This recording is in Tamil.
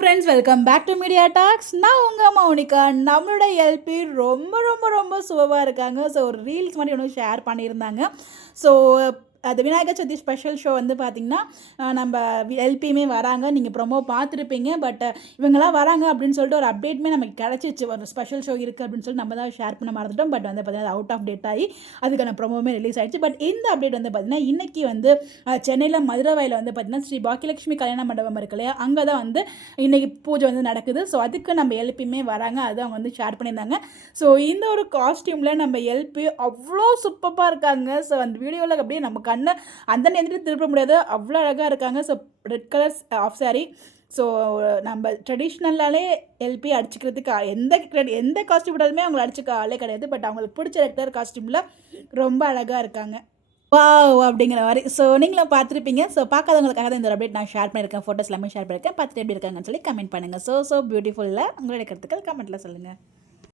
Friends, welcome back to media talks. நான் உங்கள் மௌனிகா. நம்மளோட எல்பி ரொம்ப ரொம்ப ரொம்ப சுவவாக இருக்காங்க. ஸோ ஒரு ரீல்ஸ் மாதிரி ஒன்று ஷேர் பண்ணியிருந்தாங்க. ஸோ அது விநாயகர் சதுர்த்தி ஸ்பெஷல் ஷோ வந்து பார்த்திங்கன்னா நம்ம எல்பியுமே வராங்க. நீங்கள் ப்ரொமோ பார்த்துருப்பீங்க. பட் இவங்கெல்லாம் வராங்க அப்படின்னு சொல்லிட்டு ஒரு அப்டேட்டுமே நமக்கு கிடச்சிச்சு. ஒரு ஸ்பெஷல் ஷோ இருக்குது அப்படின்னு சொல்லிட்டு நம்ம தான் ஷேர் பண்ண மறந்துட்டோம். பட் வந்து பார்த்திங்கன்னா அவுட் ஆஃப் டேட் ஆகி அதுக்கான ப்ரொமோவுமே ரிலீஸ் ஆகிடுச்சு. பட் இந்த அப்டேட் வந்து பார்த்திங்கன்னா இன்றைக்கி வந்து சென்னையில் மதுரவாயில் வந்து பார்த்திங்கன்னா ஸ்ரீ பாக்கியலட்சுமி கல்யாண மண்டபம் இருக்கு இல்லையா, அங்கே தான் வந்து இன்றைக்கி பூஜை வந்து நடக்குது. ஸோ அதுக்கு நம்ம எல்பியுமே வராங்க. அதுதான் அவங்க வந்து ஷேர் பண்ணியிருந்தாங்க. ஸோ இந்த ஒரு காஸ்டியூமில் நம்ம எல்பி அவ்வளோ சூப்பராக இருக்காங்க. ஸோ அந்த வீடியோவில் அப்படியே நம்ம கண்ணை அந்த நேரத்தில் திருப்ப முடியாது, அவ்வளோ அழகாக இருக்காங்க. So red colours of sari. So நம்ம ட்ரெடிஷ்னலாலே எல்பி அடிச்சுக்கிறதுக்கு எந்த காஸ்டியூம் விட்டாலுமே அவங்களை அடிச்சுக்க ஆளே கிடையாது. பட் அவங்களுக்கு பிடிச்ச ரெட் கலர் காஸ்டியூமில் ரொம்ப அழகாக இருக்காங்க. வாவ் அப்படிங்கிற மாதிரி. ஸோ நீங்களும் பார்த்துருப்பீங்க. ஸோ பார்க்காதவங்களுக்காக தான் இந்த அப்டேட் நான் ஷேர் பண்ணியிருக்கேன். ஃபோட்டோஸ் எல்லாமே ஷேர் பண்ணியிருக்கேன். பார்த்துட்டு எப்படி இருக்காங்கன்னு சொல்லி கமெண்ட் பண்ணுங்கள். ஸோ பியூட்டிஃபுல்லாக உங்களுடைய கருத்துக்கள் கமெண்ட்டில் சொல்லுங்கள்.